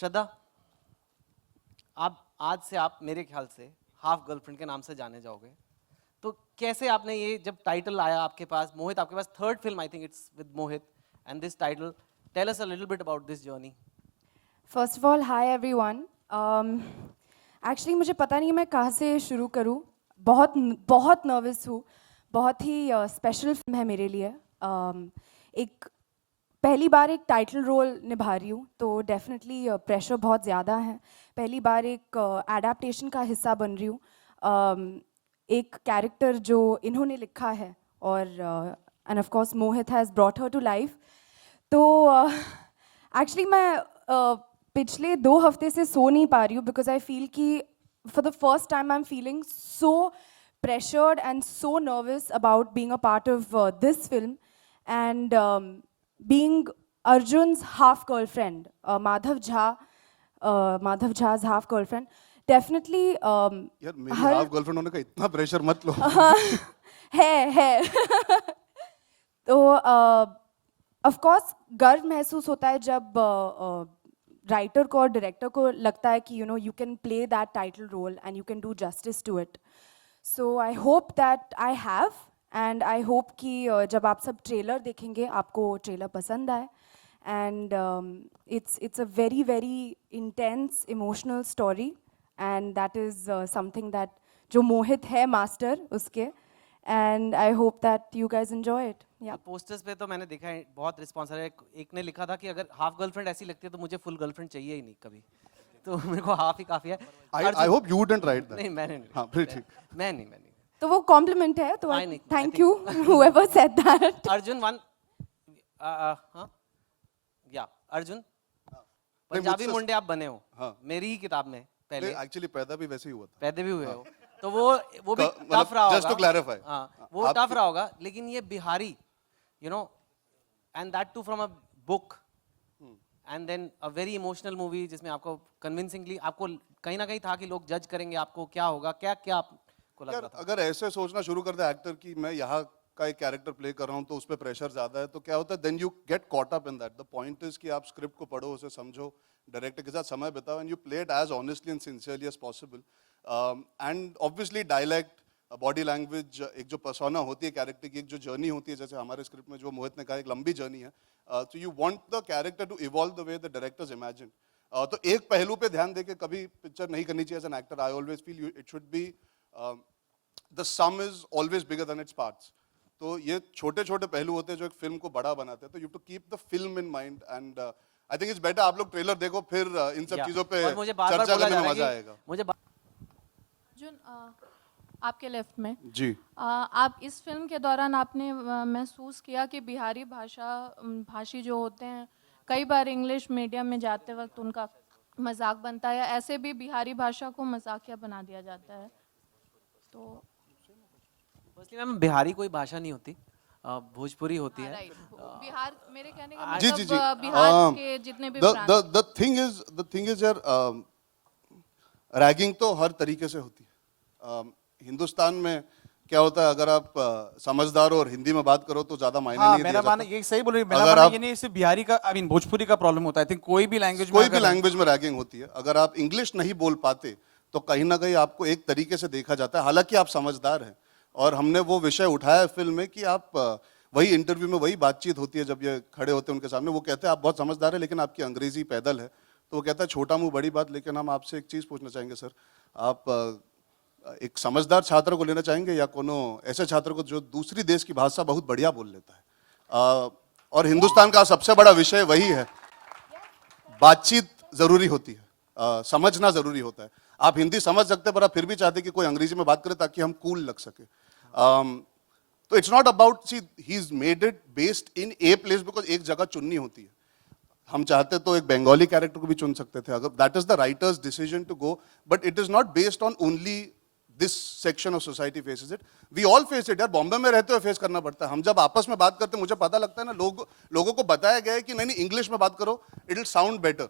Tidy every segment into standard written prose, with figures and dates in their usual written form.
श्रद्धा, आप आज से आप मेरे ख्याल से हाफ गर्लफ्रेंड के नाम से जाने जाओगे। तो कैसे आपने ये जब टाइटल आया आपके पास, मोहित आपके पास third film I think it's with Mohit and this title, tell us a little bit about this journey. First of all hi everyone. Actually मुझे पता नहीं मैं कहाँ से शुरू करूँ। बहुत बहुत नर्वस हूँ। बहुत ही स्पेशल फिल्म है मेरे लिए। एक पहली बार एक टाइटल रोल निभा रही हूँ, तो डेफिनेटली प्रेशर बहुत ज़्यादा है। पहली बार एक एडाप्टेशन का हिस्सा बन रही हूँ। एक कैरेक्टर जो इन्होंने लिखा है और end of course Mohit has brought her to life. तो एक्चुअली मैं पिछले 2 हफ्ते से सो नहीं पा रही हूँ, बिकॉज आई फील कि for the first time I am feeling so pressured and so nervous about being a part of this film and being Arjun's half girlfriend, Madhav Jha's half girlfriend. Definitely यार मेरी हर half girlfriend होने का इतना pressure मत लो। है तो of course गर्व महसूस होता है जब राइटर को और डायरेक्टर को लगता है कि you can play that title role and you can do justice to it. So I hope that I have, and I hope कि जब आप सब ट्रेलर देखेंगे आपको ट्रेलर पसंद आए। And it's a very very intense emotional story and that is something that जो मोहित है मास्टर उसके, and I hope that you guys enjoy it. Yeah. Posters पे तो मैंने देखा है बहुत रिस्पॉन्स है। एक ने लिखा था कि अगर हाफ गर्लफ्रेंड ऐसी लगती है तो मुझे फुल गर्लफ्रेंड चाहिए ही नहीं कभी, तो मेरे को हाफ ही काफी है। I hope you didn't write that. नहीं मैंने नहीं, हाँ फिर ठीक। मैं नहीं तो वो कॉम्प्लीमेंट है, तो I नहीं, I thank think you whoever said that. Arjun one हाँ या अर्जुन पंजाबी मुझसे- मुंडे आप बने हो। हाँ। मेरी ही किताब में पहले एक्चुअली पैदा भी वैसे ही हुआ था। पैदे भी हुए हो, तो वो भी मतलब टफ रहा होगा। just to clarify. हाँ, वो आपके- टफ रहा होगा, लेकिन ये Bihari and that too from a book and then a very emotional movie जिसमें आपको कन्विंसिंगली आपको कहीं ना कहीं था कि लोग जज करेंगे आपको, क्या होगा, क्या क्या आपको लग यार रहा था? अगर ऐसे सोचना शुरू कर दे एक्टर कि मैं यहाँ का एक कैरेक्टर प्ले कर रहा हूँ तो उस पर प्रेशर ज्यादा है, तो क्या होता है then you get caught up in that. The point is कि आप स्क्रिप्ट को पढ़ो, उसे समझो, डायरेक्टर के साथ समय बिताओ and you play it as honestly and sincerely as possible. And obviously dialect, body language, एक जो पर्सोना होती है कैरेक्टर की, एक जो जर्नी होती है, जैसे हमारे स्क्रिप्ट में जो मोहित ने कहा एक लंबी जर्नी है, तो you want the character to evolve the way the directors imagine. तो एक पहलू पे ध्यान देके कभी पिक्चर नहीं करनी चाहिए as an actor. I always feel it should be the sum is always bigger than its parts. तो ये छोटे छोटे पहलू होते हैं जो एक फिल्म को बड़ा बनाते हैं, तो you to keep the film in mind and I think it's better आप लोग ट्रेलर देखो, फिर इन सब Yeah. चीजों पे और मुझे बार-बार चर्चा बोला करने जा में रहा मजा है कि आएगा। मुझे अर्जुन, आपके लेफ्ट में जी आप इस फिल्म के दौरान आपने महसूस किया कि बिहारी भाषी जो होते हैं कई बार इंग्लिश मीडियम में जाते वक्त उनका मजाक बनता है, ऐसे भी बिहारी भाषा को मजाकिया बना दिया जाता है। तो फर्स्टली मैम बिहारी कोई भाषा नहीं होती, भोजपुरी होती है। राइट, बिहार मेरे कहने का जी जी जी मतलब बिहार के जितने भी प्रांत द थिंग इज यार रैगिंग तो हर तरीके से होती है। हिंदुस्तान में क्या होता है, अगर आप समझदार हो और हिंदी में बात करो तो ज्यादा मायने हाँ, नहीं मेरा दिया मानना जाता। ये सही बोल रही है। मेरा अगर मानना आप- ये नहीं सिर्फ बिहारी का, आई मीन भोजपुरी का प्रॉब्लम होता है। आई थिंक कोई भी लैंग्वेज कोई भी लैंग्वेज में रैगिंग होती है। अगर आप इंग्लिश नहीं बोल पाते तो कहीं ना कहीं आपको एक तरीके से देखा जाता है, हालांकि आप समझदार हैं। और हमने वो विषय उठाया फिल्म में कि आप वही इंटरव्यू में वही बातचीत होती है जब ये खड़े होते हैं उनके सामने, वो कहते हैं आप बहुत समझदार है लेकिन आपकी अंग्रेजी पैदल है। तो वो कहता है छोटा मुंह बड़ी बात, लेकिन हम आपसे एक चीज पूछना चाहेंगे सर, आप एक समझदार छात्र को लेना चाहेंगे या कोनो ऐसे छात्र को जो दूसरी देश की भाषा बहुत बढ़िया बोल लेता है? और हिंदुस्तान का सबसे बड़ा विषय वही है, बातचीत जरूरी होती है, समझना जरूरी होता है। आप हिंदी समझ सकते हैं पर आप फिर भी चाहते कि कोई अंग्रेजी में बात करे ताकि हम कूल लग सके। तो it's not about, see he is made it based in a place, because एक जगह चुननी होती है। हम चाहते तो एक बंगाली कैरेक्टर को भी चुन सकते थे, अगर that is the writer's decision to go, but it is not based on only this section of society faces it, we all face it. यार बॉम्बे में रहते हुए फेस करना पड़ता है। हम जब आपस में बात करते हैं मुझे पता लगता है ना, लोगों को बताया गया है कि नहीं इंग्लिश में बात करो, इट विल साउंड बेटर।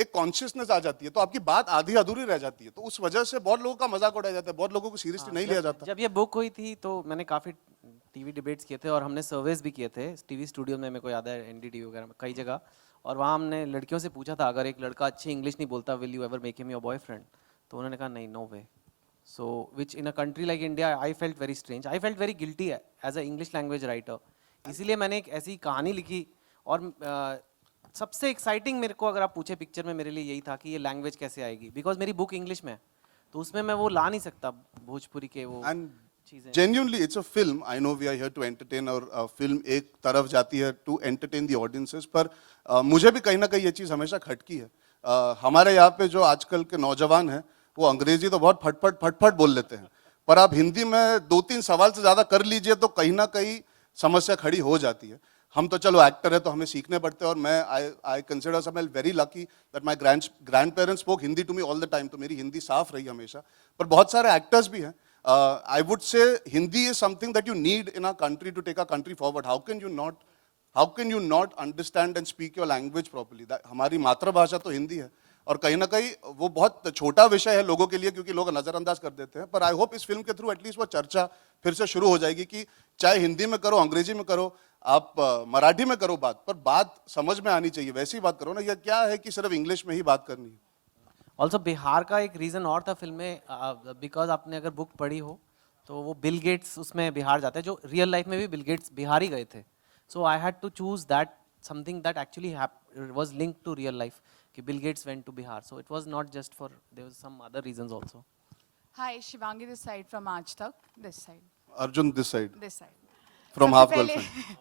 एक कॉन्शियसनेस आ जाती है तो आपकी बात आधी अधूरी रह जाती है, तो उस वजह से बहुत लोगों का मजाक उड़ाया जाता है, बहुत लोगों को सीरियसली नहीं लिया जाता। जब ये बुक हुई थी तो मैंने काफ़ी टीवी डिबेट्स किए थे और हमने सर्वेस भी किए थे टीवी स्टूडियो में, मेरे को याद है एनडीटीवी वगैरह में कई जगह। और वहाँ हमने लड़कियों से पूछा था अगर एक लड़का अच्छी इंग्लिश नहीं बोलता will you ever make him your boyfriend, तो उन्होंने कहा नहीं, no way. So, which in a country like India, I felt very strange. I felt very guilty as a English language writer. इसीलिए मैंने एक ऐसी कहानी लिखी और सबसे एक्साइटिंग मेरे को अगर आप पूछे पिक्चर में मेरे लिए यही था कि ये लैंग्वेज कैसे आएगी, बिकॉज मेरी बुक इंग्लिश में है तो उसमें मैं वो ला नहीं सकता भोजपुरी के वो And चीज़ें. genuinely, it's a film. I know we are here to entertain और film एक तरफ जाती है to entertain the audiences, पर मुझे भी कहीं ना कहीं ये चीज़ हमेशा खटकी है. हमारे यहाँ पे जो आजकल के नौजवान हैं वो अंग्रेजी तो बहुत फटफट बोल लेते हैं, पर आप हिंदी में 2-3 सवाल से ज़्यादा कर लीजिए तो कहीं ना कहीं समस्या खड़ी हो जाती है. हम तो चलो एक्टर है तो हमें सीखने पड़ते हैं, और मैं आई कंसिडर समझ very lucky that my grandparents spoke Hindi to me all the time, तो मेरी हिंदी साफ रही हमेशा. पर बहुत सारे एक्टर्स भी हैं. I would say Hindi is something that you need in a country to take a country forward. How can you not understand and speak your language properly. हमारी मातृभाषा तो हिंदी है, और कहीं ना कहीं वो बहुत छोटा विषय है लोगों के लिए क्योंकि लोग नजरअंदाज कर देते हैं. पर आई होप इस फिल्म के थ्रू एटलीस्ट वो चर्चा फिर से शुरू हो जाएगी कि चाहे हिंदी में करो, अंग्रेजी में करो, आप मराठी में करो बात, पर बात समझ में आनी चाहिए. वैसी बात करो ना. यह क्या है कि सिर्फ इंग्लिश में ही बात करनी है. ऑल्सो बिहार का एक रीज़न और था फिल्म में, बिकॉज आपने अगर बुक पढ़ी हो तो वो बिल गेट्स उसमें बिहार जाते हैं, जो रियल लाइफ में भी बिल गेट्स बिहार ही गए थे. So I had to choose that something that actually was linked to real life कि Bill Gates went to Bihar. So it was not just for, there was some other reasons also. Hi, Shivangi this side from Aaj Tak, this side, Arjun this side this side. From सबसे half पहले- girlfriend.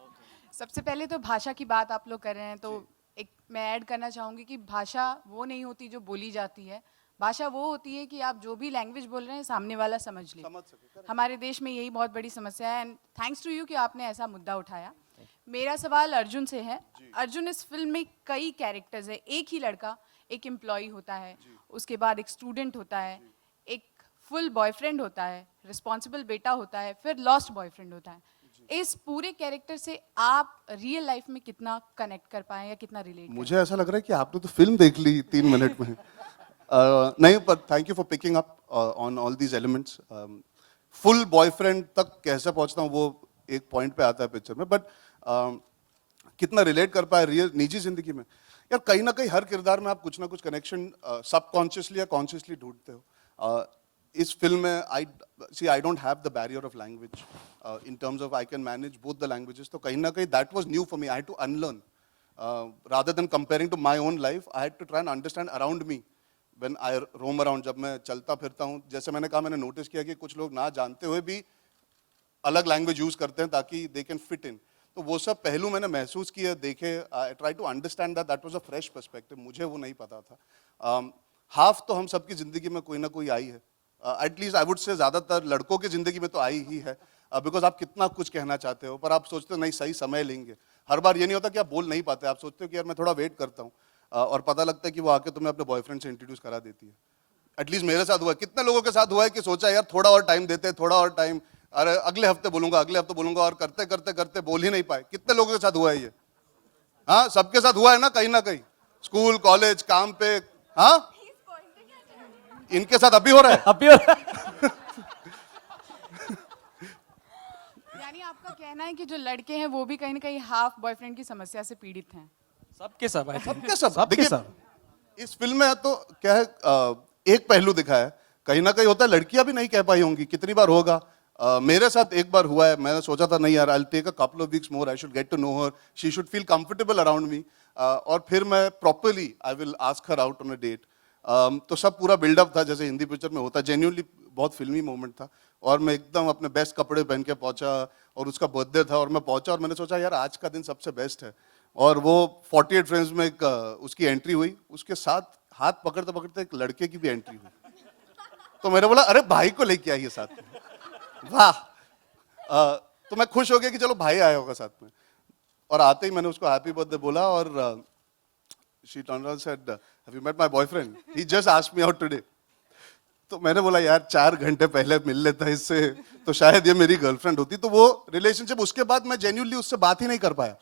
सबसे पहले तो भाषा की बात आप लोग कर रहे हैं तो एक मैं ऐड करना चाहूँगी कि भाषा वो नहीं होती जो बोली जाती है. भाषा वो होती है कि आप जो भी लैंग्वेज बोल रहे हैं सामने वाला समझ ले. समझ सके. हमारे देश में यही बहुत बड़ी समस्या है, एंड थैंक्स टू यू कि आपने ऐसा मुद्दा उठाया. मेरा सवाल अर्जुन से है. अर्जुन, इस फिल्म में कई कैरेक्टर्स है. एक ही लड़का, एक एम्प्लॉय होता है, उसके बाद एक स्टूडेंट होता है, एक फुल बॉयफ्रेंड होता है, रिस्पॉन्सिबल बेटा होता है, फिर लॉस्ट बॉयफ्रेंड होता है. इस पूरे कैरेक्टर से आप रियल लाइफ में कितना कनेक्ट कर पाए या कितना रिलेट? मुझे ऐसा लग रहा है कि आपने तो फिल्म देख ली 3 मिनट में. नहीं, पर thank you for picking up on all these elements. Full boyfriend तक कैसे पहुंचता हूँ वो एक पॉइंट पे आता है पिक्चर में, बट कितना रिलेट कर पाए रियल निजी जिंदगी में. यार कहीं ना कहीं हर किरदार में आप कुछ ना कुछ कनेक्शन सबकॉन्शियसली या कॉन्शियसली ढूंढते हो. इस फिल्म में I don't have the barrier of language in terms of I can manage both the languages. तो कहीं ना कहीं that was new for me. I had to unlearn. Rather than comparing to my own life, I had to try and understand around me when I roam around. जब मैं चलता फिरता हूँ, जैसे मैंने कहा, मैंने नोटिस किया कि कुछ लोग ना जानते हुए भी अलग लैंग्वेज यूज करते हैं ताकि दे कैन फिट इन. तो वो सब पहलू मैंने महसूस किए, देखे. I try to understand that was a fresh perspective. मुझे वो नहीं पता था. हाफ तो हम सबकी जिंदगी में कोई ना कोई आई है. एटलीस्ट आई वुड से ज़्यादातर लड़कों की जिंदगी में तो आई ही है. बिकॉज आप कितना कुछ कहना चाहते हो, पर आप सोचते हो नहीं सही समय लेंगे. हर बार ये नहीं होता कि आप बोल नहीं पाते. आप सोचते हो कि यार मैं थोड़ा वेट करता हूँ, और पता लगता है कि वो आके तुम्हें अपने बॉयफ्रेंड से इंट्रोड्यूस करा देती है. एटलीस्ट मेरे साथ हुआ है. कितने लोगों के साथ हुआ है कि सोचा यार थोड़ा और टाइम देते, थोड़ा और टाइम, अरे अगले हफ्ते बोलूंगा, अगले हफ्ते बोलूंगा, और करते करते करते बोल ही नहीं पाए. कितने लोगों के साथ हुआ है ये? हाँ, सबके साथ हुआ है ना कहीं ना कहीं, स्कूल कॉलेज काम पे. हाँ, इनके साथ अभी हो रहा है. अभी और यानी आपका कहना है कि जो लड़के हैं वो भी कहीं ना कहीं हाफ बॉयफ्रेंड की समस्या से पीड़ित हैं. सबके सब I think. सबके सब. सबके देखिए, सब. इस फिल्म में तो क्या है, एक पहलू दिखा है. कहीं ना कहीं होता है लड़कियां भी नहीं कह पाई होंगी. कितनी बार होगा. मेरे साथ एक बार हुआ है. मैंने सोचा था नहीं यार, I will take a couple of weeks more, I should get to know her, she should feel comfortable around me, और फिर मैं properly I will ask her out on a date. तो सब पूरा बिल्डअप था जैसे हिंदी पिक्चर में होता है. जेन्युइनली बहुत फिल्मी मोमेंट था, और मैं एकदम अपने बेस्ट कपड़े पहन के पहुंचा, और उसका बर्थडे था, और मैं पहुंचा और मैंने सोचा यार आज का दिन सबसे बेस्ट है. और वो 48 फ्रेंड्स में एक उसकी एंट्री हुई. उसके साथ हाथ पकड़ते पकड़ते एक लड़के की भी एंट्री हुई. तो मैंने बोला अरे भाई को लेके आइए साथ में. वाह. तो मैं खुश हो गया कि चलो भाई आया होगा साथ में. और आते ही मैंने उसको हैप्पी बर्थडे बोला, और she turned around and said, have you met my boyfriend? He just asked me out today. तो मैंने बोला यार 4 घंटे पहले मिल लेता इससे तो शायद ये मेरी गर्लफ्रेंड होती. तो वो रिलेशनशिप उसके बाद मैं जेन्युइनली उससे बात ही नहीं कर पाया.